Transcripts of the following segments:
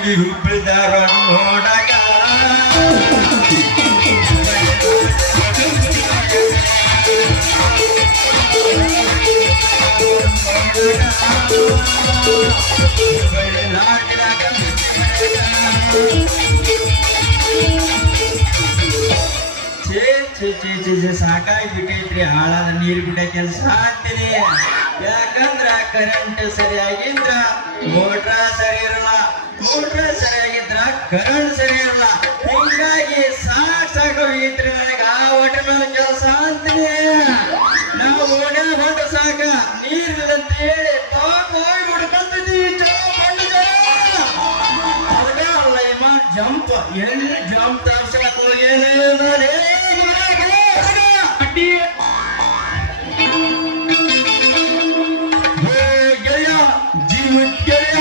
ಹುಡುಗಿ ಹುಬ್ಳಿದಾರ ನೋಡಕ ಸಾಕಾಗ್ಬಿಟ್ಟೈತ್ರಿ ಹಾಳಾದ ನೀರು ಬಿಟ್ಟ ಕೆಲಸ ಅಂತೀನಿ. ಯಾಕಂದ್ರ ಕರೆಂಟ್ ಸರಿಯಾಗಿದ್ರ ಮೋಟ್ರ ಸರಿ ಇರಲ್ಲ, ಮೋಟ್ರ ಸರಿಯಾಗಿದ್ರ ಕರೆಂಟ್ ಸರಿ ಇರಲ್ಲ. ಹಿಂಗಾಗಿ ಸಾಕಾಗೋಗೈತ್ರಿ ನನಗ ಆ ಹೋಟೆಲ್ ಕೆಲಸ ಅಂತೀನಿ. ನಾವು ಹೋಟೆಲ್ ಹೊಂಟ ಸಾಕ ನೀರಿಲ್ಲ ಅಂತ ಹೇಳಿ ಪಾಪ ಹೋಗಿ ಹುಡ್ಕೊಂತಿದ್ದೀವಿ. ಜಂಪ್ ಎಲ್ಲಿ ಜಂಪ್ ತರ್ಸಕ್ ಹೋಗೇನೇ ಗೆಳೆಯ ಜೀವ ಗೆಳೆಯ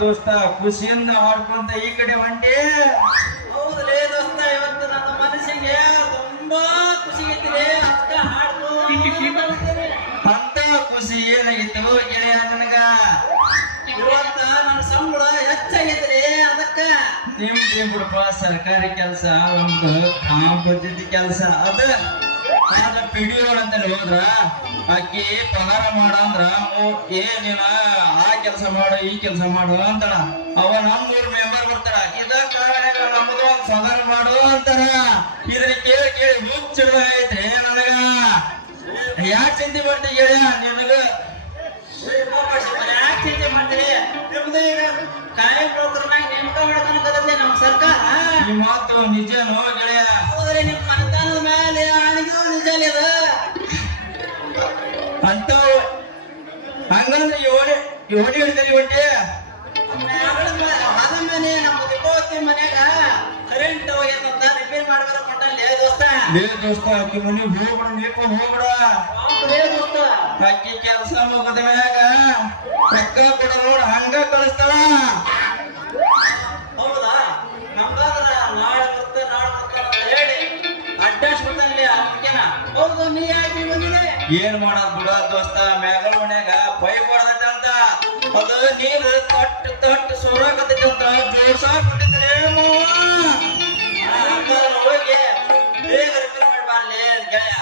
ದೋಸ್ತ ಖುಷಿಯಿಂದ ಮಾಡ್ಕೊಂತ ಈ ಕಡೆ ಹೊಂಟೆ. ಹೌದಲೇ ದೋಸ್ತ, ಇವತ್ತು ನನ್ನ ಮನಸ್ಸಿಗೆ ತುಂಬಾ ಖುಷಿ ಐತಿಲೇ. ಅಂತ ಖುಷಿ ಏನಾಗಿತ್ತು ಗೆಳೆಯ ನನಗ? ಇವತ್ತ ನನ್ನ ಸಂಬಳ ಹೆಚ್ಚಾಗೈತ್ರಿ. ಅದಕ್ಕ ಬಿಡಪ್ಪ, ಸರ್ಕಾರಿ ಕೆಲಸ ಒಂದು ಗ್ರಾಮ ಪಂಚಾಯತಿ ಕೆಲಸ ಅದ ಪಿಡಿಯೋಳ ಅಂತ ಹೋದ್ರ ಆಕಿ ಪಗಾರ ಮಾಡಂದ್ರ ಏನಿಲ್ಲ ಆ ಕೆಲಸ ಮಾಡು ಈ ಕೆಲಸ ಮಾಡು ಅಂತಾಳ. ಅವ ನಮ್ಮೂರ್ ಮೆಂಬರ್ ಬರ್ತಾರ, ಇದ ಕಾರಣ ನಮ್ದು ಒಂದ್ ಸದನ ಮಾಡು ಅಂತಾರ. ಇದನ್ನ ಕೇಳಿ ಕೇಳಿ ಹುಚ್ಚಿಡ ಐತ್ರಿ ನನಗ. ಯಾಕೆ ಚಿಂತೆ ಮಾಡ್ತಿ ಗೆಳೆಯ ನಿನಗ? ಯಾಕೆ ಚಿಂತೆ ಮಾಡ್ತೀರಿ? ನಿಮ್ದು ಈಗ ಕಾಯಂ ಬ್ರೋಕರ್ನಾಗ ನೇಮಕ ಮಾಡ್ಕೊಂಡ್ ನಮ್ಮ ಸರ್ಕಾರ. ಈ ಮಾತು ನಿಜನೋ ಗೆಳೆಯ? ಹೌದ್ರಿ, ನಿಮ್ ಮನೆತನದ ಮೇಲೆ ಆಣಿಗೂ ನಿಜ ಅದ ಅಂತ. ಹಂಗಂದ್ರೆ ಯೋಡಿ ಹಿಡ್ತೇನೆ ಹೊಂಟೆ. ಅದ ಮನೆ ನಮ್ಮ ದಿಪೋತಿ ಮನ್ಯಾಗ ಕರೆಂಟ್ ಹೋಗ್ಯದಂತ ರಿಪೇರ್ ಮಾಡ್ಬೇಕು ಕೊಟ್ಟಲ್ಲೇ ದೋಸ್ತ. ದೋಸ್ತ ಅಕ್ಕಿ ಮನೆಗೆ ಹೋಗ್ಬಿಡ, ನೀಕು ಹೋಗ್ಬಿಡ. ದೋಸ್ತ ಅಕ್ಕಿ ಕೆಲಸ ಮುಗದ ಮ್ಯಾಗ ರೊಕ್ಕ ಕೊಡ ನೋಡ ಹಂಗ ಕಳಿಸ್ತಾಳ. ಹೌದಾ? ನಮ್ದಾದ್ರ ನಾಳೆ ಬರ್ತ ಅಂತ ಹೇಳಿ ಅಡ್ಡಾಸ್ ಬರ್ತಾನೆ ಅದಕ್ಕೆನ. ಹೌದು, ನೀ ಯಾಕೆ ಬಂದಿದೆ? ಏನ್ ಮಾಡದ್ ಬಿಡ ದೋಸ್ತ, ಮ್ಯಾಗಳ ಮನ್ಯಾಗ ಪೈಪ್ ಹೊಡೆದೈತಂತ. ಅದು ನೀರು ತಟ್ಟು ತಟ್ಟು ಸೋರಾಕತ್ತೈತಂತ ಜೋಡ್ಸಾಕ್ ಬಿಟ್ಟಿದ್ರೆ ಹೋಗಿ ಬೇಗ ರಿಪೇರ್ ಮಾಡಿ ಬಾರ್ಲಿ ಗೆಳೆಯ.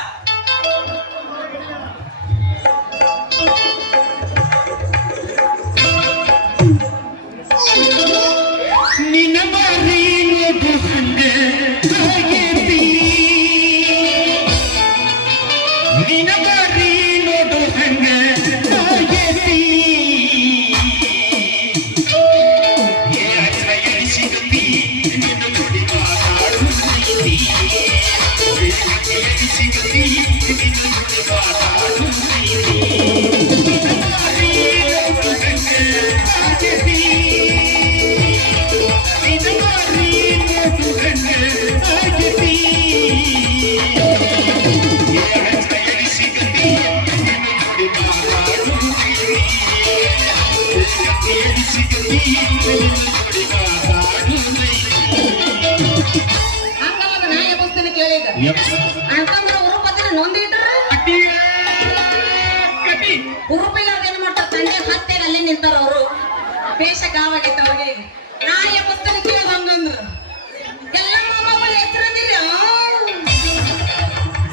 ನಿನ್ನ ಬಾರಿ ನೋಡು ಹಂಗೆ ಆಗೇತಿ, ನಿನ್ನ ಬಾರಿ ನೋಡು ಹಂಗೆ ಆಗೇತಿ. ಸಿಗತಿ ನಿನ್ನ ನೋಡಿ ಮಾತಾಡು ಸಿಗತಿ, ಸಿಗತಿ ನಿನ್ನ ನೋಡಿ ಮಾತಾಡು ಸಿಗತಿ. Thank you. ಅಣ್ತಂದ್ರ ಉರುಪತಿನ ನೊಂದಿಟ್ರ ಉರುಪಿಲ್ಲ ಏನ್ ಮಾಡ್ತಾರ ತಂದೆ ಹತ್ತೆಗೆ ಅಲ್ಲಿ ನಿಂತಾರ ಅವರು ದೇಶ ಗಾವಾಗಿತ್ತು ಅವ್ರಿಗೆ ನಾ ಪುಸ್ತಕ ಕೇಳಿ ಹಂಗಂದ್ರ ಎಲ್ಲ ಮಾಮಗಳು ಹೆಸರಂದಿರಿ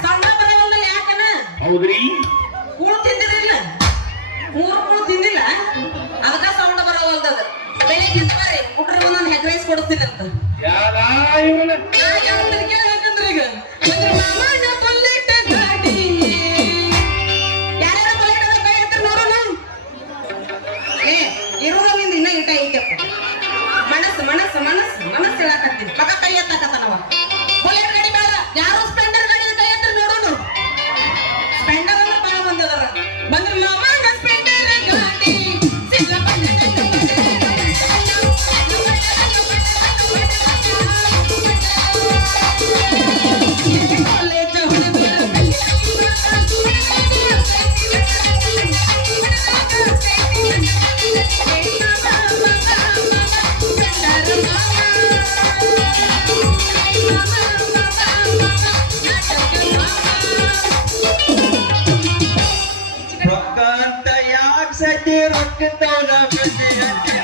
ಸಣ್ಣ ಬರವಲ್ಲ ಯಾಕನ ಹೌದ್ರಿ ಕೂಳು ತಿಂದಿರಿಲ್ಲ 3 ಕೂಳು ತಿಂದಿಲ್ಲ ಅದಕ್ಕ ಸೌಂಡ್ ಬರವಲ್ದದ ಬೆಳಿಗ್ಗೆ ಎದ್ದು ಬರ್ರಿ ಹುಡ್ರ ಒಂದೊಂದು ಹೆಗ್ ರೈಸ್ ಕೊಡ್ತೀನಿ ಅಂತ ಯಾರ ಇವ್ರನ್ನ ಕೇಳಿ ಹಾಕಂದ್ರ ಈಗ ಅಂದ್ರೆ ಮಾಮನ ಬುಲೆಟ್ ಗಾಡಿ ಯಾರ್ಯಾರ ಬುಲೆಟ್ ಅದ್ರ ಕೈ ಎತ್ತರ ನೋಡೋಣ ಏ ಇರೋದ್ರಿಂದ ಇನ್ನ ಇಟ್ಟ ಐತಪ್ಪ ಮನಸ್ಸು ಹೇಳಕತ್ತೀನಿ ಮಗ ಕೈ ಎತ್ತಾಕತ್ತಾನವ ಬುಲೆಟ್ ಗಾಡಿ ಬೇಡ ಯಾರು ಸ್ಪೆಂಡರ್ ಗಾಡಿ ಕೈ ಎತ್ತರ ನೋಡೋಣ ಸ್ಪೆಂಡರ್ ಅಂದ್ರೆ ಬಾಳ ಬಂದದಾರ ಬಂದ್ರೆ ಮಾಮನ ಸ್ಪೆಂಡರ್ ಗಾಡಿ ಸಿಗ್ಲ ರೊಕ್ಕ ಅಂತ ಯಾಕೆ ಸತಿ ರೊಕ್ಕ ತವನ ಬಡ್ಡಿ ಹಚ್ಚಿ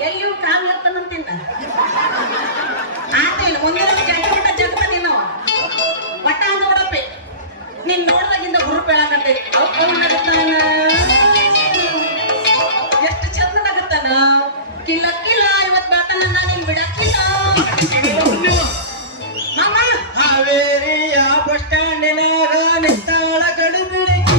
ಎಲ್ಲಿಯೂ ಕಾಲ್ ಇರ್ತಾನಂತಿಲ್ಲ ಆತೇನು ಮುಂದಿನ ಜಗ್ಬಿಟ್ಟ ಜಗ್ಬದಿ ನಾವು ಒಟ್ಟ ಅಂತ ಬಿಡಪ್ಪಿ ನೀನ್ ನೋಡ್ದಾಗಿಂದ ಹುರುಪ್ ಹೇಳಕತ್ತೈತಿ ಅವ್ನು ನಗತ್ತಾನ ಎಷ್ಟು ಚಂದ ನಗತ್ತಾನ ಕಿಲ್ಲ ಕಿಲ್ಲ ಇವತ್ ಬಾತನ ನಿನ್ ಬಿಡಕ್ಕಿಲ್ಲ ಮಾಮ ಹಾವೇರಿಯ ಬಸ್ ಸ್ಟ್ಯಾಂಡಿನಾಗ ನಿಂತಾಳ ಗಡಿಬಿಡಿಕಿ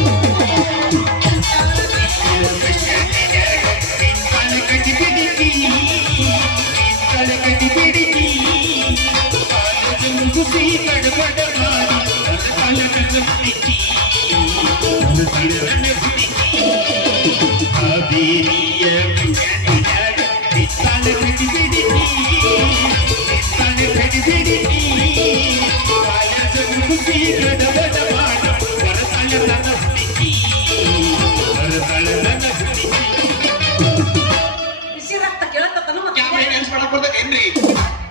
ಬಿಸಿ ರಕ್ತ ಕೇಳತ್ತನ ಮತ್ತೆ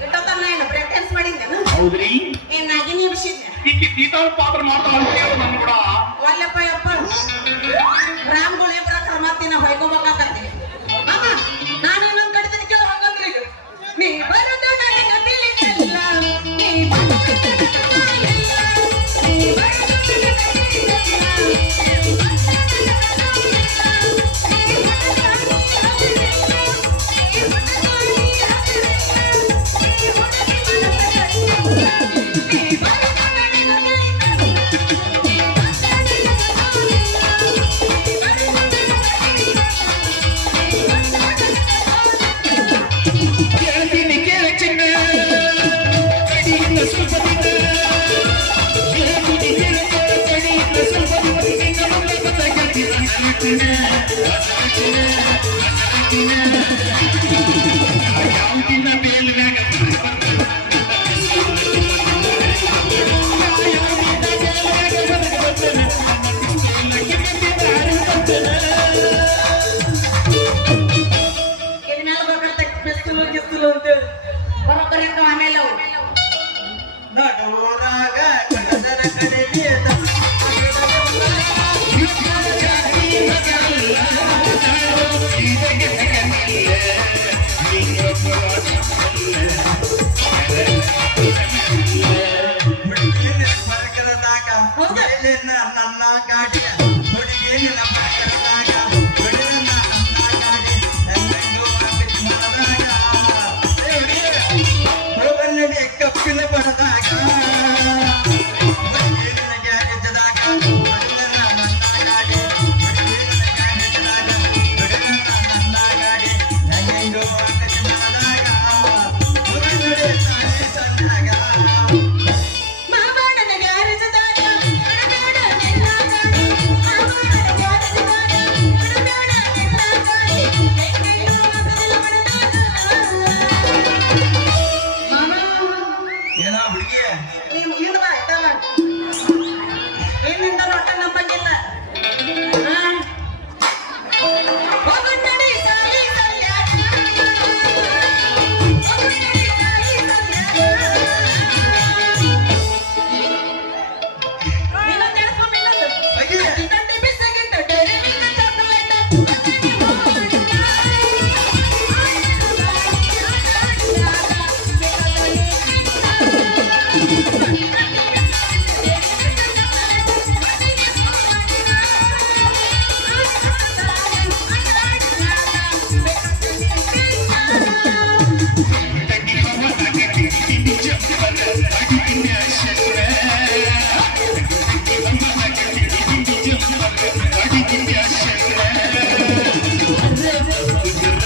ಇಟ್ಟತನ ಏನು ಬ್ರೇಕ್ ಡ್ಯಾನ್ಸ್ ಮಾಡಿದ್ದೇನು ಹೌದ್ರಿ ಏನಾಗಿ ನೀ ಬಿಸಿದ್ದೆ ಸೀತಾಳ ಪಾತ್ರ ಮಾಡ್ತಾಳ ನನ್ ಕೂಡ ಒಲ್ಲಪ್ಪ ಯಪ್ಪ ರಾಮ್ಗಳು ಇಬ್ಬರ ಕ್ರಮತ್ತಿನ ಹೊಯ್ಕೋಬೇಕಾಗತ್ತಿ ಅಮ್ಮ ನಾನು ಇನ್ನೊಂದು ಕಡಿತೀನಿ ಕೇಳ ಹಂಗಂದ್ರೆ ಈಗ ನೀ ಬರೋದು ನನಗೆ ತಿಳಿದಿಲ್ಲ ನೀ ಬರೋದು ನನಗೆ ತಿಳಿದಿಲ್ಲ. ನೀ ಬರೋದು ನನಗೆ ತಿಳಿದಿಲ್ಲ. ಕೇಳ್ತೀನಿ ಕೇಳ ಚಿನ್ನ ಕಡಿಯಿಂದ ಸ್ವಲ್ಪ ದಿನ ಕೇಳ್ತೀನಿ ಕೇಳ ಕಡಿಯಿಂದ ಸ್ವಲ್ಪ ದಿನ ಮುಂದೆ ಕೇಳ್ತೀನಿ ಯಾವ್ದಿನ ಮೇಲ್ನಾಗ ಇದನ್ನೆಲ್ಲ ಬರ್ಕಂತ ಪಿಸ್ತೂಲು ಗಿಸ್ತೂಲು ಅಂತೇಳಿ ಬರೋಬ್ಬರಿ ಅಂತ ಆಮೇಲೆ ಅವು ನಡುರಾಗ ಕಡದರ ಕಡೆಗೆ ನನ್ನ ಗಾಡಿಯ ಹುಡುಗಿನ ಪಕ್ಕದಾಗ ಹುಡುಗನ ನನ್ನ ಗಾಡಿ ನನ್ನಂಗೂ ಹಾಕಿ ಮಾಡಿದಾಗ ಹೋಗನ್ನಡಿ ಕಪ್ಪಿನ ಪಡೆದಾಗ ಹುಡುಗಿನ ಗ್ಯಾರೇಜದಾಗ ಹುಡುಗನ ನನ್ನ ಗಾಡಿ ಹುಡುಗಿನ ಗ್ಯಾರೇಜದಾಗ ಹುಡುಗನ ನನ್ನ ಗಾಡಿ ನನ್ನಂಗೂ ಹಾಕಿ ಮಾಡಿದಾಗ ಹುಡುಗನಡಿ ತಾನೇ ಸಣ್ಣಾಗ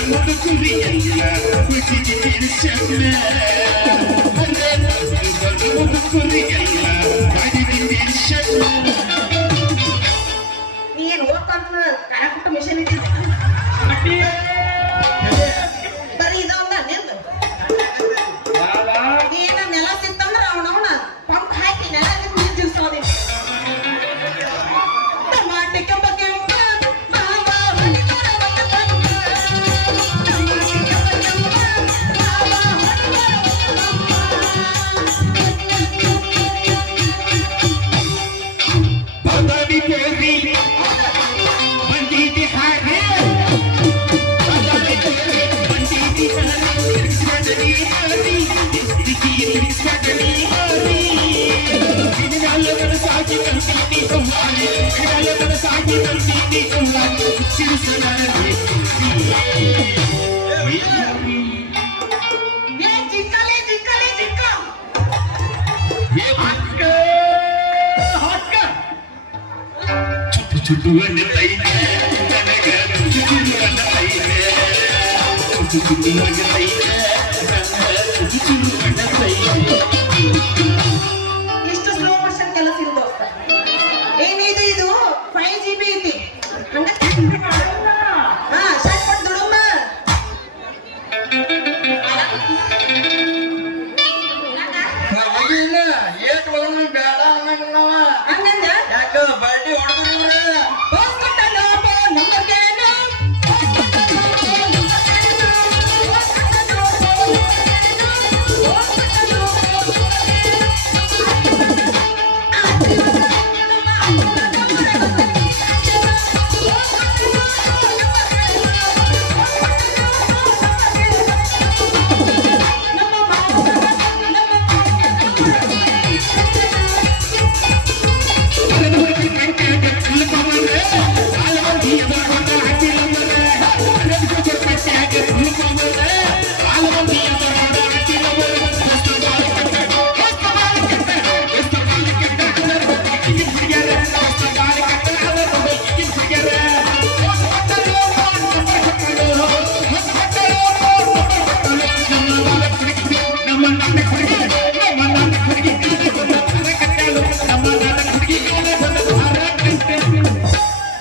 ಬರುವುದು ಕುರಿಯಲ್ಲ ಹುಟ್ಟಿಗೆ ಮೆಣಸನ್ನ ಬರುವುದು ಕುರಿಯಲ್ಲ ಮಾಡಿದೆ ಮೆಣಸನ್ನ ನೀ ಏನ್ ಓದ್ಕೊಂತ ಕರಕುಟ್ಟ ಮಿಷನ್ ಇಟ್ಟಿದ್ದ ಬರೀ ಇದೊಂದ ನಿಂದು ಏನ ನೆಲ ಸಿಕ್ತಂದ್ರ ಅವನವನ ಪಂಪ್ ಹಾಕಿ ನೆಲ ನೀರ್ ತಿರ್ಸೋದಿಲ್ಲ ಟಮಾಟೆ ಕೆಂಪ ಕೆಂಪ ಮಾವ ಹೊಡಿತಾರ ಒಟ್ಟ ಪಂಪ. ಟಮಾಟೆ ಕೆಂಪ ಕೆಂಪ ಮಾವ ಹೊಡಿತಾರ ಒಟ್ಟ ಪಂಪ. ಪದವಿ ತೋರಿ ಮಂದಿಗೆ ಹಾಗೆ ಪದವಿ ತೋರಿ ಮಂದಿಗೆ ಹಾಗೆ ಇರಿಸ್ಕೊಂಡಲಿ ಹಾರಿ ಇರಿಸ್ಕೊಂಡಲಿ ಹಾರಿ ಇಡಗಾಲಗಳ ಸಾಗಿ ಕಲ್ಪಿಸಿ ಕುಮಾರಿ ಇಡಗಾಲಗಳ ಸಾಗಿ ಕಲ್ಪಿಸಿ ಕುಮಾರಿ ಚಿರುಸನಾರೆ ಏ ಜಿಕ್ಕಲೆ ಜಿಕ್ಕಲೆ ಜಿಕ್ಕ ಹಕ್ಕ ಹಕ್ಕ ಚುಟ್ಟುವನ್ನ ತೈನೆ ನನಗ ಚುಟ್ಟುವನ್ನ ತೈನೆ ಚುಟ್ಟುವನ್ನ ತೈನೆ ನನಗ ಚುಟ್ಟುವನ್ನ ತೈನೆ ಎಷ್ಟು ಸ್ಲೋ ಮೋಷನ್ ಕೆಲಸ ಇದು ದೋಸ್ತ ಏನಿದು ಇದು 5GB ಐತಿ ಹಾ ಶರ್ಟ್ ಕೊಟ್ಟು ದುಡುಮ್ಮ ಹೋಗಿಲ್ಲ ಏಟ್ ಒಳಗ ಬೇಡ ಅನ್ನಂಗಿಲ್ಲವ ಹಂಗಂದ ಯಾಕ ಬಡ್ಡಿ ಹೊಡೆದ್ರಿ ಹೋಗ್ಬಿಟ್ಟನೋ ನಂಬರ್ಗೇನೋ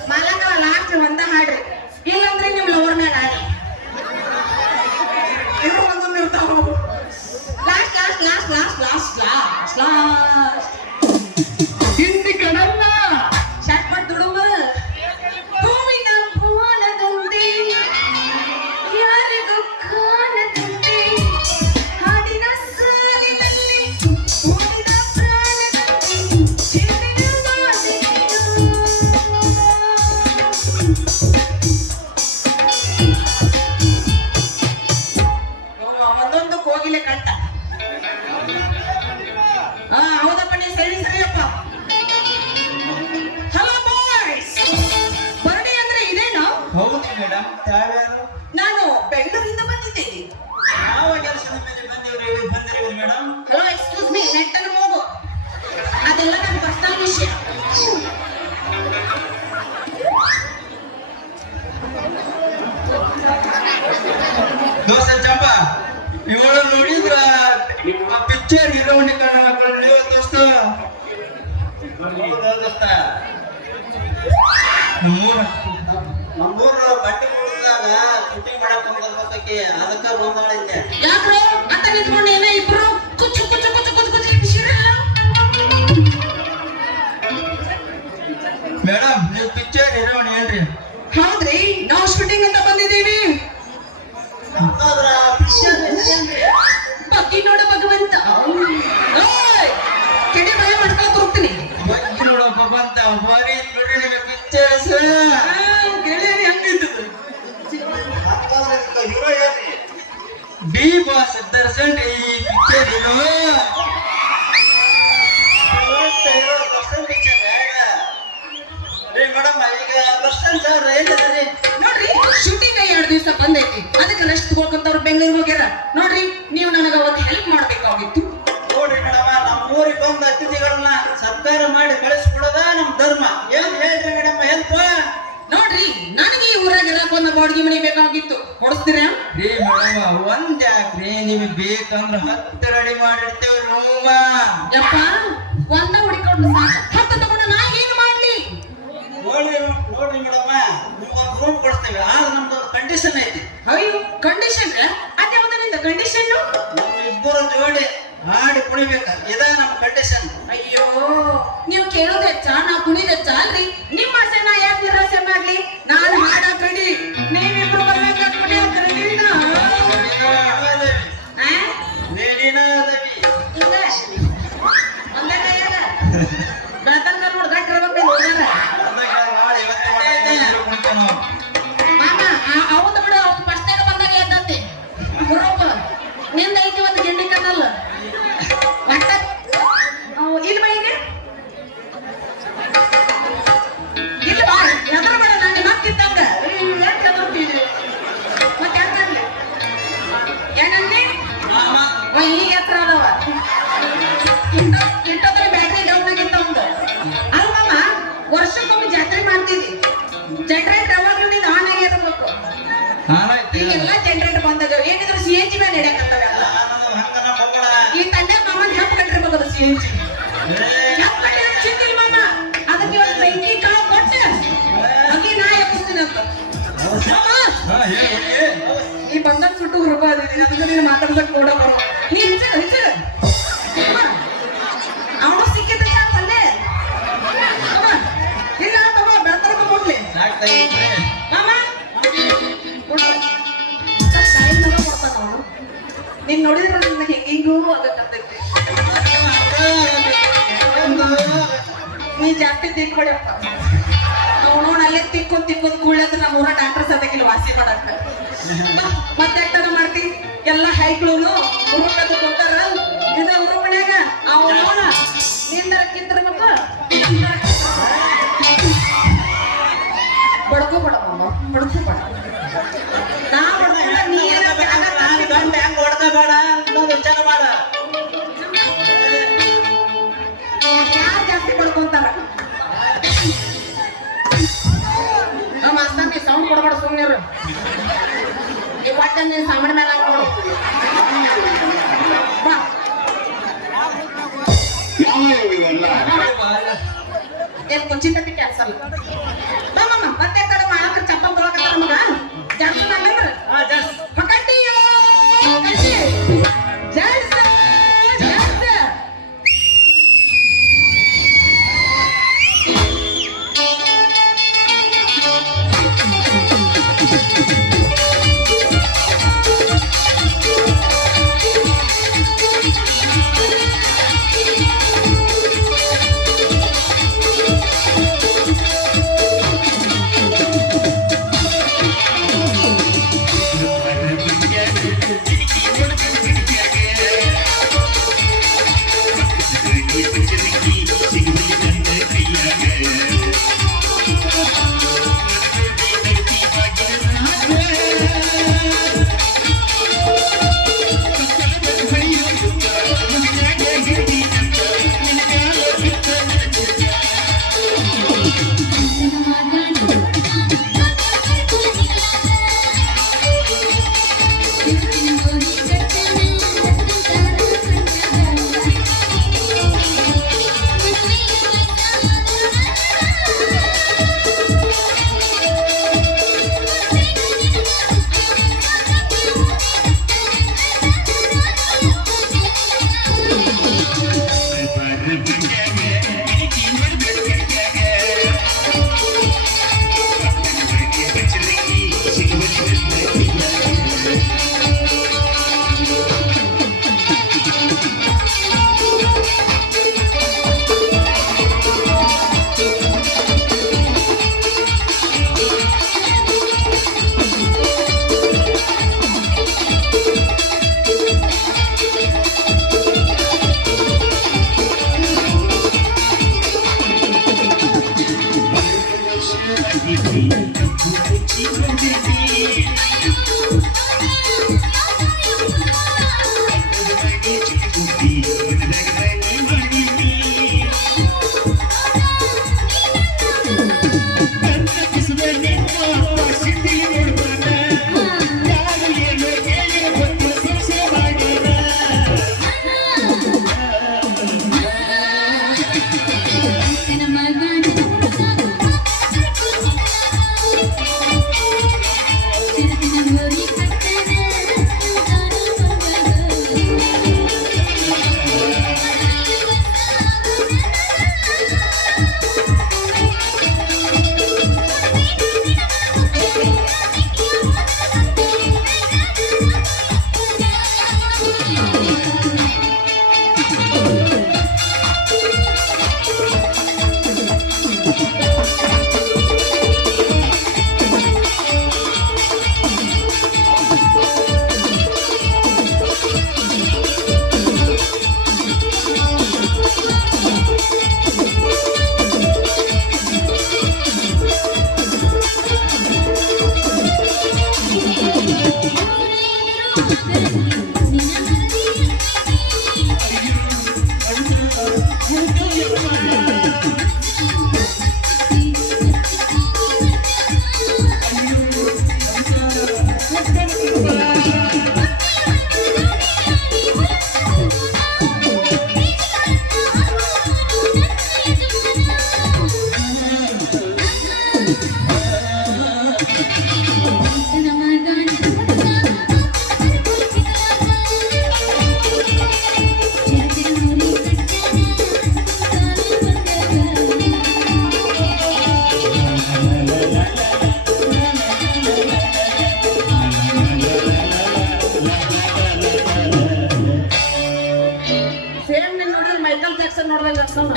ಮಾಲಕರ ಲಾಸ್ಟ್ ಒಂದ ಹಾಡ್ರಿ ಇಲ್ಲಂದ್ರೆ ನಿಮ್ ಲವರ್ ಮ್ಯಾಗ ಹಾಡಿ ಇವ್ರು ಒಂದೊಂದು ಇರ್ತಾವ last last last last last last last ಹಿಂದಿ ಕಣಲ್ಲ ಶರ್ಟ್ ಮಾಡಿ ದುಡುಮ ಹೂವಿನ ಭುವನದಂತೆ ಯಾರಿಗೂ ಕಾಣದಂತೆ ಹಾಡಿನ ಸಾಲಿನಲ್ಲಿ ಓದಿದ ಪ್ರಾಣದಂತೆ ಚೆನ್ನಿನ ವಾಸನೆಯು. ಒಂದೊಂದು ಕೋಗಿಲೆ ಕಂಠ ಹೌದಪ್ಪ ನೀ ಸರಿ ಸರಿಯಪ್ಪ ಹಲೋ ಬಾಯ್ಸ್ ಬರ್ಡೇ ಅಂದ್ರೆ ಇದೇನಾ ಹೌದು ಮೇಡಮ್ ತಾವ್ಯಾರು ನಾನು ಬೆಂಗಳೂರಿಂದ ಬಂದಿದ್ದೇನೆ ಯಾವ ಕೆಲಸದ ಮೇಲೆ ಬಂದಿರಿ ಮೇಡಮ್ ಹಲೋ ಎಕ್ಸ್ಕ್ಯೂಸ್ ಮೀ ನೆಟ್ಟನ ಮೂಗು ಅದೆಲ್ಲ ನನ್ನ ಪರ್ಸನಲ್ ವಿಷಯ ದೋಸ್ತ ಚಂಪ ಇವಳು ನೋಡಿದ್ರ ಪಿಕ್ಚರ್ ಹೀರೋಯಿನ್ ಕಾಣಕೊಳ್ಳಿ ದೋಸ್ತ ಹೌದಾ ದೋಸ್ತ ನಮ್ಮೂರು ಬಟ್ಟೆ ಕೊಡದಾಗ ಶೂಟಿಂಗ್ ಮಾಡಕ್ ಬಂದಕ್ಕೆ ಅದಕ್ಕ ಬಂದಾಳಿದ್ದೆ ಯಾಕ್ರೋ ಅಂತ ನಿಂತ್ಕೊಂಡು ಏನೇ ಇಬ್ರು ಕುಚ್ಚು ಕುಚ್ಚು ಕುಚ್ಚು ಕುಚ್ಚು ಕುಚ್ಚು ಇಬ್ಸಿರ ಮೇಡಮ್ ನೀವು ಪಿಕ್ಚರ್ ಹೀರೋಯಿನ್ ಏನ್ರಿ ಹೌದ್ರಿ ನಾವು ಶೂಟಿಂಗ್ ಅಂತ ಬಂದಿದ್ದೀವಿ ಅದ್ರ ಪಿಕ್ಚರ್ ಬಗ್ಗೆ ನೋಡ ಭಗವಂತ ಓಯ್ ಕೆಡಿ ಭಯ ಮಾಡ್ಕೊಂಡು ಹೋಗ್ತೀನಿ ಬಗ್ಗೆ ನೋಡಪ್ಪ ಬಂತ ಬಾರಿ ನೋಡಿ ನಿಮಗೆ ಪಿಕ್ಚರ್ಸ್ ಗೆಳೆಯರಿ ಹಂಗಿದ್ದು ಹೀರೋ ಏನ್ರಿ ಬಿ ಬಾಸ್ ದರ್ಶನ್ ಈ ಪಿಕ್ಚರ್ ಹೀರೋ ದರ್ಶನ್ ಪಿಕ್ಚರ್ ರೀ ಮೇಡಮ್ ಈಗ ದರ್ಶನ್ ಸರ್ ಏನಿದ್ರಿ ನೋಡ್ರಿ ಶೂಟಿಂಗ್ 2 ದಿವಸ ಬಂದೈತಿ ಅದಕ್ಕೆ ರೆಸ್ಟ್ ತಗೊಳ್ಕೊಂತವ್ರು ಬೆಂಗಳೂರಿಗೆ ಹೋಗ್ಯಾರ ನೋಡ್ರಿ ನೀವು ನನಗ ಒಂದು ಹೆಲ್ಪ್ ಮಾಡ್ಬೇಕಾಗಿತ್ತು ನೋಡ್ರಿ ಮೇಡಮ್ ನಮ್ಮೂರಿಗೆ ಬಂದ ಅತಿಥಿಗಳನ್ನ ಸತ್ಕಾರ ಮಾಡಿ ಕಳಿಸ್ಕೊಡೋದ ನಮ್ ಧರ್ಮ ಏನ್ ಹೇಳ್ರಿ ಮೇಡಮ್ ಹೆಲ್ಪ್ ನೋಡ್ರಿ ನನಗೆ ಈ ಊರಾಗ ಇರಕ್ ಒಂದು ಬಾಡಿಗೆ ಮನಿ ಬೇಕಾಗಿತ್ತು, ಕೊಡಿಸ್ತೀರಾ? ರೀ ಮೇಡಮ್ ಒಂದ್ ಯಾಕ್ರಿ ನಿಮಗೆ ಬೇಕಂದ್ರ 10 ರೆಡಿ ಮಾಡಿರ್ತೇವೆ ರೂಮ. ಯಪ್ಪ ಒಂದ ಹುಡುಕೊಂಡು ಸಾಕು, 10 ತಗೊಂಡು ನಾ ಏನು ಮಾಡ್ಲಿ? ನೋಡ್ರಿ ನೋಡ್ರಿ ಮೇಡಮ್, ನಿಮ್ಗೊಂದು ರೂಮ್ ಕೊಡ್ತೇವೆ. ಆದ್ರೆ ನಮ್ದು ಒಂದು ಕಂಡೀಷನ್ ಐತಿ. ಅಯ್ಯೋ ಕಂಡೀಷನ್? ಅದೇ ಒಂದರಿಂದ ಕಂಡೀಷನ್? ನಮ್ಮಿಬ್ಬರು ಜೋಡಿ ಹಾಡಿ ಕುಣಿಬೇಕ, ಇದ ನಮ್ಮ ಕಂಡೀಷನ್. ಅಯ್ಯೋ ನೀವು ಕೇಳೋದು ಹೆಚ್ಚ, ನಾ ಕುಣಿದ ಹೆಚ್ಚ ಅಲ್ರಿ? ನಿಮ್ಮ ಆಸೆ ನಾ ಯಾಕೆ ನಿರಾಸೆ ಮಾಡ್ಲಿ? ನಾನು ಹಾಡ ಕಡಿ, ನೀವಿಬ್ರು ಬರ್ಬೇಕಾಗ್ಬಿಟ್ಟು ಕರೀನ. ಲೇಡಿನ ಅದಾವಿ. ಬೆಳತನ ನೋಡ್ ಗಟ್ಟಿ ಇರ್ಬೇಕು ಹೋಗ್ಯಾರ. ಮಾಮ ಅವತ್ತು ಬಿಡು, ಅವತ್ತು ಫಸ್ಟ್ ಬಂದಾಗ ಎದ್ದತ್ತೆ ಗ್ರೂಪ್ ನಿಂದ ಐತಿ ಒಂದು ಗಿಂಡಿ ಕನ್ನಲ್ಲ ಒಟ್ಟ ಇಲ್ಲಿ ಬಾ ಈಗ ಇಲ್ಲಿ ಬಾ ಎದ್ರ ಬೇಡ ನಾನು ಮತ್ತಿದ್ದಂಗ ಯಾಕೆ ಎದರ್ತೀವಿ ಮತ್ತೆ ಯಾಕಂದ್ರೆ ಏನಂದ್ರೆ ಈಗ ಎತ್ತರ ಅದಾವ ಇಟ್ಟೋದ್ರೆ ಬ್ಯಾಟ್ರಿ ಡೌನ್ ಆಗಿತ್ತ ಒಂದು ಅಲ್ವಮ್ಮ ವರ್ಷಕ್ಕೊಮ್ಮೆ ಜಾತ್ರೆ ಮಾಡ್ತೀವಿ ಜನರೇಟರ್ ಯಾವಾಗ್ಲೂ ನೀನು ಆನ್ ಆಗಿ ಇರಬೇಕು ಈಗೆಲ್ಲ ಜನರೇಟರ್ ಬಂದದ ಏನಿದ್ರು CNG ಮೇಲೆ ನಡೆಯಕತ್ತವೆಲ್ಲ ಈ ತಂದೆ ಮಾಮನ್ ಹೆಪ್ ಕಟ್ಟಿರ್ಬೇಕು ಅದು CNG ಹೆಪ್ ಕಟ್ಟಿರೋ ಚಿಂತಿಲ್ಲ ಮಾಮ ಅದಕ್ಕೆ ಒಂದು ಬೆಂಕಿ ಕಾಳು ಕೊಟ್ಟೆ ಅಗಿ ನಾ ಎಬ್ಬಿಸ್ತೀನಿ ಅಂತ ಮಾಮ ಈ ಬಂಧನ ಸುಟ್ಟು ಹುರುಪ ಅದಿದ್ದೀನಿ ಅದಕ್ಕೆ ನೀನು ಮಾತಾಡ್ಸಕ್ ನೋಡ ಬರೋ ನೀ ಹಿಂಸಗ ಅವನು ಸಿಕ್ಕಿದ್ರೆ ಚಾನ್ಸ್ ಅಲ್ಲೇ ಇಲ್ಲ ತಮ್ಮ ಬೆಳತರಕ್ಕೆ ಕೊಡ್ಲಿ ಮಾಮ ನೀನ್ ನೋಡಿದ್ರೆ ನನಗೆ ಹೆಂಗಿಂಗೂ ಆಗತ್ತೈತಿ. ನೀ ಜಾಸ್ತಿ ತಿಕ್ಕೊಡಪ್ಪ ಅವನು ಅಲ್ಲೇ ತಿಕ್ಕೊಂಡ್ ಕೂಡದು ನಮ್ಮ ಊರ ಡಾಕ್ಟರ್ ಸದಕಿಲ್ಲ ವಾಸಿ ಮಾಡಕ್ಕ ಮತ್ತೆ ಯಾಕನ ಮಾಡ್ತಿ ಎಲ್ಲ ಹೈಕ್ಳು ಹುಡುಗ ಕೊಡ್ತಾರ ಇದ ಊರ ಮನ್ಯಾಗ ಅವನ ನಿಂದ ಕಿತ್ತಿರ್ಬೇಕು ಬಡ್ಕೋ ಬೇಡ ಮಾಮ ಬಡ್ಕೋ ಬೇಡ ನಾ ಬಡ್ಕೊಂಡ ನೀ ಗಂಟೆ ಹೆಂಗ್ ಹೊಡ್ಕೋಬೇಡ ಇನ್ನೊಂದು ವಿಚಾರ ಮಾಡ. ಯಾರು ಜಾಸ್ತಿ ಬಡ್ಕೊಂತಾರ ನಮ್ಮ ಮಾಸ್ತರ್ ನೀ ಸೌಂಡ್ ಕೊಡ್ಬೇಡ ಸುಮ್ಮನಿರು ಈ ಒಟ್ಟ ನೀನ್ ಸಾಮಾನ್ಯ ಮೇಲೆ ಹಾಕೊಂಡು ಬಾ ಏನ್ ಕುಂಚಿತ ಕ್ಯಾನ್ಸಲ್ ಬಾ ಮಾಮ ಮತ್ತೆ ಕಡೆ ಮಾಡಕ್ರ ಚಪ್ಪಲ್ ತೊಳಕತ್ತಾರ ಮಗ ಜಾಸ್ತಿ ಮಾಡ್ಲಂದ್ರ ಪಕಡ್ತೀಯೋ ಜಾಸ್ತಿ ಜಾಸ್ತಿ Thank you. ಮಾಡ್ದಂಗ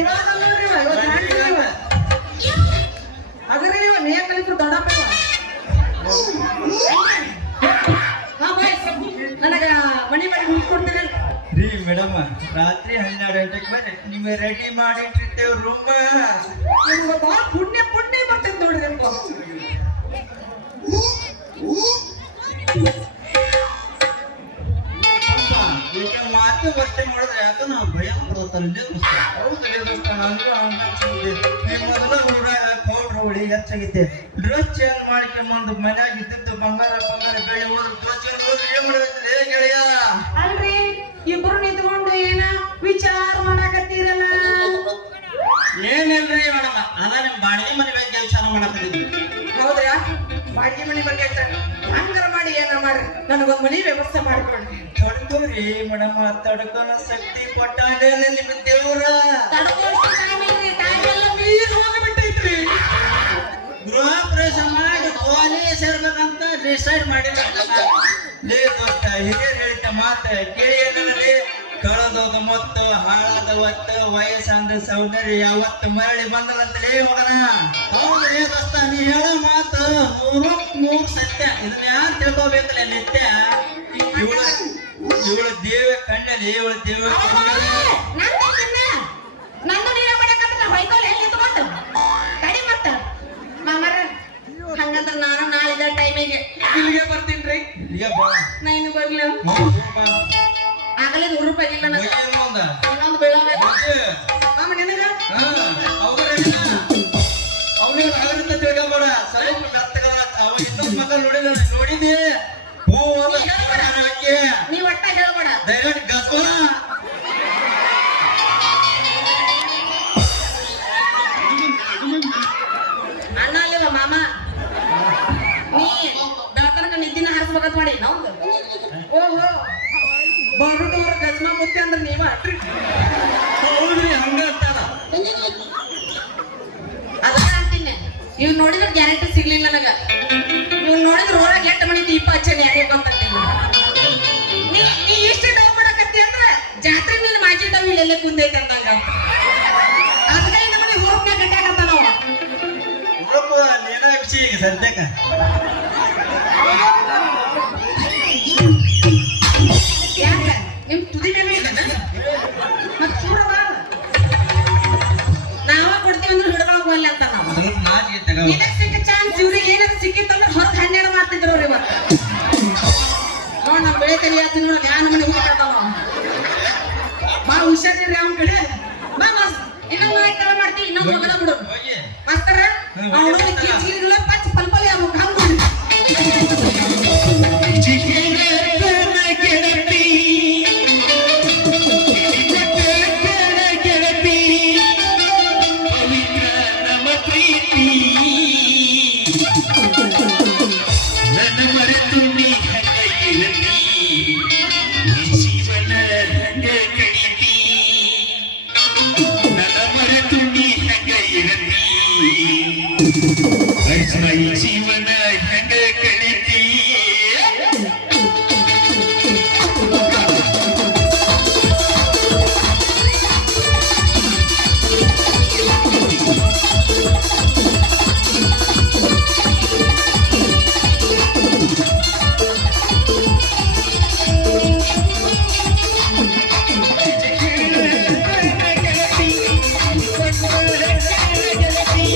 ಇವಾಗ ನೋಡ್ರಿ ಇವ, ಇವತ್ತು ಮಾಡ್ತೀರಿ ಇವ. ಅದ್ರಿ ಇವ ನೀ ಕಲಿತು ದೊಡ್ಡಪ್ಪ ಇವ. ಹಾ ಬಾಯ್ ನನಗ ಮನಿ ಮಾಡಿ ಮುಗಿಸ್ಕೊಡ್ತೀರಿ ರೀ ಮೇಡಮ್ ರಾತ್ರಿ 12 ಗಂಟೆಗೆ ಬರ್ರಿ ನಿಮಗೆ ರೆಡಿ ಮಾಡಿ ಇಟ್ಟಿರ್ತೇವೆ ರೂಮ್. ನಿಮ್ಗೆ ಭಾಳ ಪುಣ್ಯ ಪುಣ್ಯ ಬರ್ತೈತೆ ನೋಡ್ರಿ ನಿಮ್ಗೆ. ಈಗ ಮಾತು ಬಟ್ಟೆ ಮಾಡಿದ್ರೆ ಯಾಕ ನಾವು ಭಯ ಪಡೋತಲ್ಲೇ ಹೌದಲ್ಲೇ ದೋಸ್ತ ನಂದು ಅನ್ಸಿದ್ದೆ ಈ ಮೊದಲ ಊರಾಗ ಪೌಡ್ರ್ ಹೊಡಿ ಹೆಚ್ಚಾಗೈತೆ ಡ್ರೆಸ್ ಚೇಂಜ್ ಮಾಡ್ಕೊಂಬಂದು ಮನ್ಯಾಗ ಇದ್ದಿದ್ದು ಬಂಗಾರ ಬೆಳೆ ಹೋದ್ರೆ ಡ್ರೆಸ್ ಚೇಂಜ್ ಹೋದ್ರೆ ಏನ್ ಮಾಡಬೇಕ್ರಿ ಗೆಳೆಯ? ಅಲ್ರಿ ಇಬ್ರು ನಿಂತ್ಕೊಂಡು ಏನ ವಿಚಾರ ಮಾಡಕತ್ತೀರಲ್ಲ? ಏನಿಲ್ರಿ ಮೇಡಮ್ ಅದ ನಿಮ್ ಬಾಡಿಗೆ ಮನೆ ಬಗ್ಗೆ ವಿಚಾರ ಮಾಡತ್ತಿದ್ವಿ. ಹೌದ್ರಾ? ಬಾಡಿಗೆ ಮನೆ ಬಗ್ಗೆ ಹಂಗಾರ ಮಾಡಿ ಏನ ಮಾಡ್ರಿ ನನಗೊಂದ್ ಮನಿ ವ್ಯವಸ್ಥೆ ಮಾಡ್ಕೊಡ್ರಿ. ತಡ್ಕೋರಿ ಮೇಡಮ್ ತಡ್ಕೊಳ ಶಕ್ತಿ ಕೊಟ್ಟಾನೆ ನಿಮ್ಮ ದೇವ್ರ. ತಡ್ಕೊಳಷ್ಟು ಟೈಮ್ ಇಲ್ರಿ, ಟೈಮ್ ಎಲ್ಲ ಮೀರಿ ಹೋಗ್ಬಿಟ್ಟೈತ್ರಿ. ಗೃಹ ಪ್ರವೇಶ ಮಾಡಿ ಗೋವಾಲಿ ಸೇರ್ಬೇಕಂತ ಡಿಸೈಡ್ ಮಾಡಿಲ್ಲ. ಲೇ ದೋಸ್ತ ಹಿರಿಯರು ಹೇಳಿದ ಮಾತು ಕೇಳಿ ಏನಲ್ಲಿ ಕಳೆದೋದ ಮತ್ತು ಹಾಳಾದ ಹೊತ್ತು ವಯಸ್ಸಾದ ಸೌಂದರ್ಯ ಯಾವತ್ತು ಮರಳಿ ಬಂದಲಂತಲೇ ಮಗನ. ಹೌದ್ರಿ ದೋಸ್ತ ನೀ ಹೇಳೋ ಮಾತು 100% ಸತ್ಯ. ಇದನ್ನ ಯಾರು ತಿಳ್ಕೊಬೇಕಲ್ಲ ನಿತ್ಯ. ಇವಳು ದೇವ ಕಣ್ಣಲ್ಲಿ ಇವಳು ದೇವ ನಂದು ನೀರ ಮಾಡಕತ್ತ ಹೊಯ್ಕೋಲ್ ಎಲ್ಲಿ ತಗೊಂಡು ಕಡಿ ಮತ್ತ ಮಾಮರ ಹಂಗಂದ್ರ ನಾನು ನಾಳೆ ಟೈಮಿಗೆ ಇಲ್ಲಿಗೆ ಬರ್ತೀನಿ. ಈಗ ಬಾ ನಾ ಇನ್ನು ಬರ್ಲಿ ಆಗಲೇ 100 ರೂಪಾಯಿ ಇಲ್ಲ ನನಗೆ. ಇನ್ನೊಂದು ಬೀಳಬೇಕು ಮಾಮ ನಿನಗ ಅವನಿಗೆ ನಾಗರಿಕ ತಿಳ್ಕೊಬೇಡ ಸ್ವಲ್ಪ ಮೆತ್ತಗ ಅವ ಇನ್ನೊಂದು ಮಗ ನೋಡಿದ್ದೆ ನೀ ಒಟ್ಟ ಹೇಳ್ಬೇಡ. ದಯವಿಟ್ಟು ಗಸ್ಬ ಅಣ್ಣ ಅಲ್ಲಿವ ಮಾಮ ನೀ ಡಾಕ್ಟರ್ಗ ನಿದ್ದಿನ ಹಾರಿಸ್ಬೇಕಂತ ಮಾಡಿ ನಾವು. ಓಹೋ ಬರುಡವ್ರ ಗಜ್ಮಾ ಮುತ್ತಿ ಅಂದ್ರೆ ನೀವ ಅಟ್ರಿ. ಹೌದ್ರಿ ಹಂಗ ಅಂತಾರ. ಅದನ್ನ ಅಂತೀನಿ ಇವ್ ನೋಡಿದ್ರೆ ಗ್ಯಾರಂಟಿ ಸಿಗ್ಲಿಲ್ಲ ನನಗ. ಇವ್ ನೋಡಿದ್ರೆ ಊರಾಗ ಎಟ್ಟು ಮನಿ ದೀಪ ಹಚ್ಚನಿ ಯಾಕೆ ಗೊತ್ತಂತೀನಿ. ನೀ ಇಷ್ಟು ಡವ್ ಮಾಡಕತ್ತಿ ಅಂದ್ರ ಜಾತ್ರೆ ನೀನು ಮಾಜಿ ಡವ್ ಇಲ್ಲೆಲ್ಲ ಕುಂದೈತೆ ಅಂದಂಗ. ಅದಕ್ಕೆ ಇನ್ನು ಮನೆ ಹೋಗ್ನ ಗಟ್ಟಾಗತ್ತ ನಾವು. ನೀನ ವಿಷಯ ಈಗ ಸದ್ಯಕ್ಕ ಯಾಕ ನಿಮ್ ತುದಿ ಮೇಲೆ ಇಲ್ಲ ಮತ್ ಚೂಡವ ನಾವ ಕೊಡ್ತೀವಿ ಅಂದ್ರೆ ಹಿಡ್ಕೊಳಕ್ ಹೋಗಲ್ಲ ಅಂತ ನಾವು. ಸ್ವಲ್ಪ ನಾಚಿಕೆ ತಗೋ. ಇದಕ್ಕೆ ಸಿಕ್ಕ ಚಾನ್ಸ್ ಇವ್ರಿಗೆ ಏನಾದ್ರು ಸಿಕ್ಕಿತ್ತಂದ್ರೆ ಹೊರಗೆ 12 ಮಾಡ್ತಿದ್ರು ಅವ್ರು ಇವತ್ತು. ನೋಡ್ ನಾವ್ ಬೆಳೆ ತೆಲಿಯಾತಿ ನೋಡ ಯಾ ನಮ್ಮನೆ ಹೋಗ್ತಾವ ಬಾ ಹುಷಾರಿರಿ ಅವನ ಕಡೆ ಬಾ ಮಸ್ ಇನ್ನೊಂದು ಮಾಡ್ತೀವಿ ಇನ್ನೊಂದು ಮಗನ ಬಿಡು ಹೋಗಿ ಮಾಸ್ತರ ಅವನು ಕಿಚ್ಚಿರಿಗಳ ಪಚ್ ಪಲ್ಪಲಿ ಆ ಮುಖ ನೋಡಿ ಜೀವನ ಹೆಂಗ ಕಳಿತಿ ಗೆಳತಿ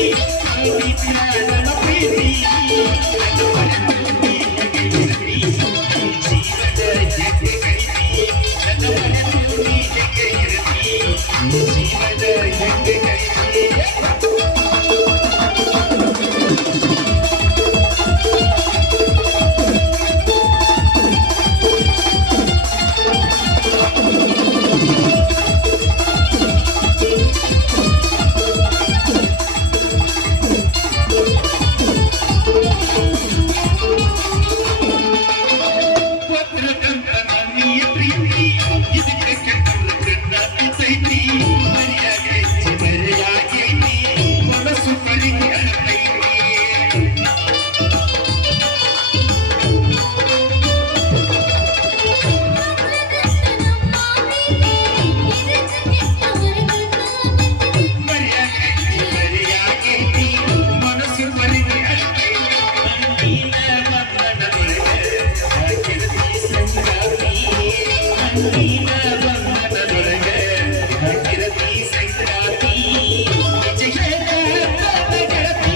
ನನ್ನ ಪ್ರೀತಿ ನನ್ನ ಮನಸ್ಸು ನೀನೆಗೆ ಇರಲಿ ಜೀವದ ಹೆಜ್ಜೆ ಕೈತಿ ನನ್ನ ಮನಸ್ಸು ನೀನೆಗೆ ಇರಲಿ ಜೀವದ ಹೆಜ್ಜೆ ಕೈತಿ ಪತ್ರದಂತ ನನ್ನಿಯ ಪ್ರೀತಿ ಇದಕ್ಕೆ ಕೆಟ್ಟವಳ ಕಣ್ಣ ಅಂತೈತಿ ಮರೆಯಾಗೈತಿ ಮರೆಯಾಗೈತಿ ಮನಸ್ಸು ಕಲಿಗೆ ಅಳತೈತಿ ಮರೆಯಾಗೈತಿ ಮರೆಯಾಗೈತಿ ಮನಸ್ಸು ಕಲಿಗೆ ಅಳತೈತಿ ನೀನ ಬಂಧನದೊಳಗೆ ಹಾಕಿರತಿ ಸಂಗಾತಿ ನೀನ ಬಂಧನದೊಳಗೆ ಹಾಕಿರತಿ ಸಂಗಾತಿ ನಿಜ ಹೇಳ ಗೆಳತಿ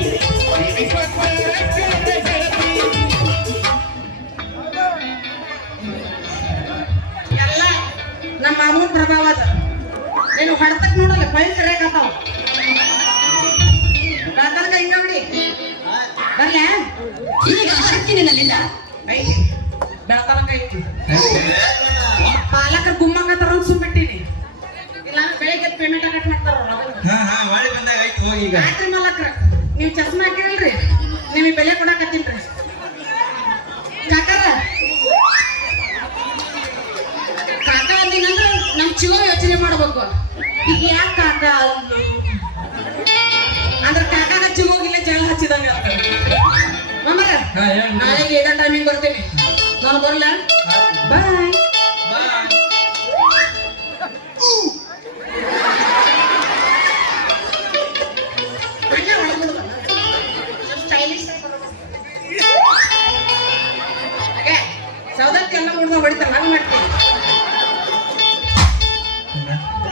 ಕಿವಿ ಕೊಟ್ಟ ಗೆಳತಿ ಎಲ್ಲ ನಮ್ಮ ಮಾಮೂನ್ ಪ್ರಭಾವ ಅದ ನೀನು ಹೊಡೆತಕ್ ನೋಡಲ್ಲ ಬಯಲ್ ಸರಿಯಾಗತ್ತಾವ ಗಾತಲ್ಗ ಹಿಂಗ ಬಿಡಿ ಬರ್ಲ ಈಗ ಹರ್ತೀನಿ ನನ್ನಿಂದ ಐ ಬೆಳತನಕ ಐತಿ ಪಾಲಕರು ಗುಮ್ಮಂಗತ್ತಾರ ಅಂತ ಸುಮ್ಬಿಟ್ಟಿನಿ ಇಲ್ಲ ಬೆಳಿಗ್ಗೆ ಪೇಮೆಂಟ್ ಕಟ್ ಮಾಡ್ತಾರ ಹಾ ಹಾ ಹೊಳಿ ಬಂದಾಗ ಆಯ್ತು ಹೋಗಿ ಈಗ ರಾತ್ರಿ ಮಾಲಕ್ರ ನೀವು ಚಸ್ಮಾ ಹಾಕಿರಲ್ರಿ ನಿಮಗೆ ಬೆಲೆ ಕೊಡಾಕತ್ತೀನ್ರಿ ಕಾಕಾರ ಕಾಕ ಅಂದಿನಂದ್ರ ನಮ್ ಚಲೋ ಯೋಚನೆ ಮಾಡ್ಬೇಕು ಈಗ ಯಾಕೆ ಕಾಕ ಅಂದ್ರು? ಅಂದ್ರ ಕಾಕಾಗ ಚಿಗೋಗಿಲ್ಲ ಜಳ ಹಚ್ಚಿದಂಗ ಮಮ್ಮರ ಹಾ ಹೇಳಿ ನಾಳೆಗೆ ಏದ ಟೈಮಿಂಗ್ ಬರ್ತೀನಿ ನಾನು ಬರಲ್ಲ ಬಾಯ್ ಬಾಯ್ ಸೌದತ್ತಿ ಎಲ್ಲ ಮುಡ್ದ ಹೊಡಿತಾರ ಹಂಗ ಮಾಡ್ತೀನಿ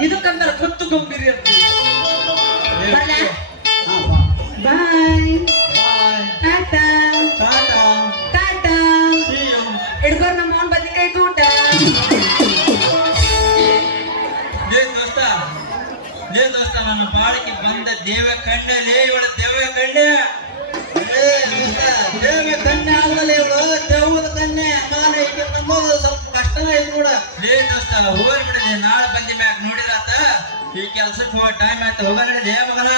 ಇದಕ್ಕಂತಾರ ಗೊತ್ತು ಗಂಭೀರಿ ಅಂತ ಬರ್ಲಾ? ಬಾಯ್ ಟಾಟಾ ಟಾಟಾ ಟಾಟಾ see you ಹಿಡ್ಕೋರ್ ನಮ್ಮ ಅವನ್ ಬದ್ನಿಕಾಯಿ ಊಟ ಲೇ ದೋಸ್ತ ನನ್ನ ಪಾಡಕ್ಕೆ ಬಂದ ದೇವ ಕಂಡಲೇ ಇವಳ ದೇವ ಕಂಡೆ ದೇವ ಕನ್ಯೆ ಆಗಲೇ ಇವಳು ದೇವದ ಕನ್ಯೆ ನಾನು ಈಗ ನಂಬೋದು ಸ್ವಲ್ಪ ಕಷ್ಟನೇ ಐತಿ ನೋಡ ಲೇ ದೋಸ್ತ ಹೋಗಿ ಬಿಡದೆ ನಾಳೆ ಬಂದಿ ಮ್ಯಾಗ ನೋಡಿರಾತ ಈ ಕೆಲ್ಸಕ್ಕೆ ಹೋಗೋ ಟೈಮ್ ಆಯ್ತು ಹೋಗ ನಡೆ ಮಗನ